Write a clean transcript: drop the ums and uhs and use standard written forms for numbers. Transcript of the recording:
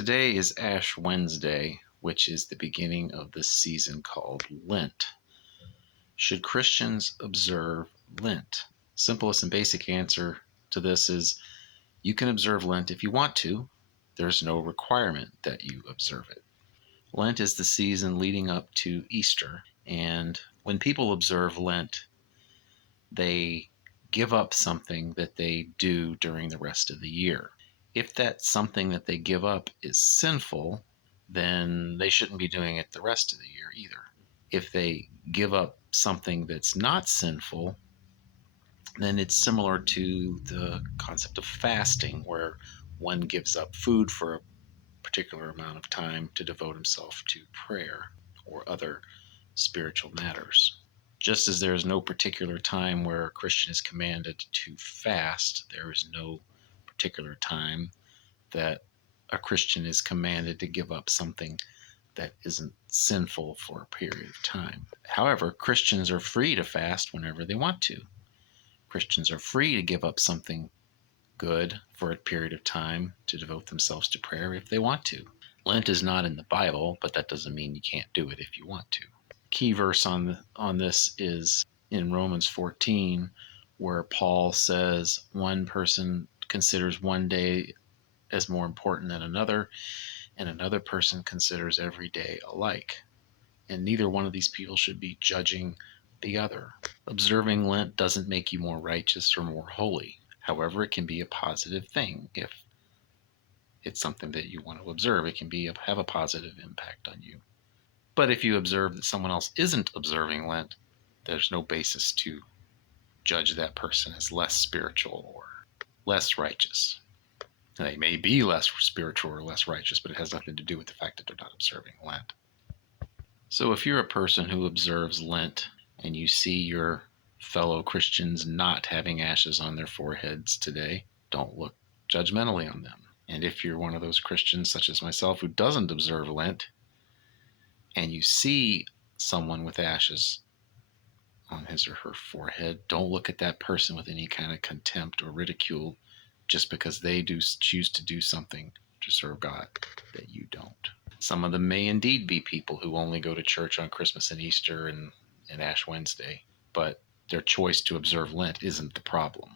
Today is Ash Wednesday, which is the beginning of the season called Lent. Should Christians observe Lent? Simplest and basic answer to this is you can observe Lent if you want to. There's no requirement that you observe it. Lent is the season leading up to Easter, and when people observe Lent, they give up something that they do during the rest of the year. If that something that they give up is sinful, then they shouldn't be doing it the rest of the year either. If they give up something that's not sinful, then it's similar to the concept of fasting, where one gives up food for a particular amount of time to devote himself to prayer or other spiritual matters. Just as there is no particular time where a Christian is commanded to fast, there is no particular time that a Christian is commanded to give up something that isn't sinful for a period of time. However, Christians are free to fast whenever they want to. Christians are free to give up something good for a period of time to devote themselves to prayer if they want to. Lent is not in the Bible, but that doesn't mean you can't do it if you want to. Key verse on this is in Romans 14, where Paul says one person considers one day as more important than another, and another person considers every day alike. And neither one of these people should be judging the other. Observing Lent doesn't make you more righteous or more holy. However, it can be a positive thing if it's something that you want to observe. It can have a positive impact on you. But if you observe that someone else isn't observing Lent, there's no basis to judge that person as less spiritual or less righteous. They may be less spiritual or less righteous, but it has nothing to do with the fact that they're not observing Lent. So if you're a person who observes Lent and you see your fellow Christians not having ashes on their foreheads today, don't look judgmentally on them. And if you're one of those Christians, such as myself, who doesn't observe Lent, and you see someone with ashes on his or her forehead, don't look at that person with any kind of contempt or ridicule just because they choose to do something to serve God that you don't. Some of them may indeed be people who only go to church on Christmas and Easter and Ash Wednesday, but their choice to observe Lent isn't the problem.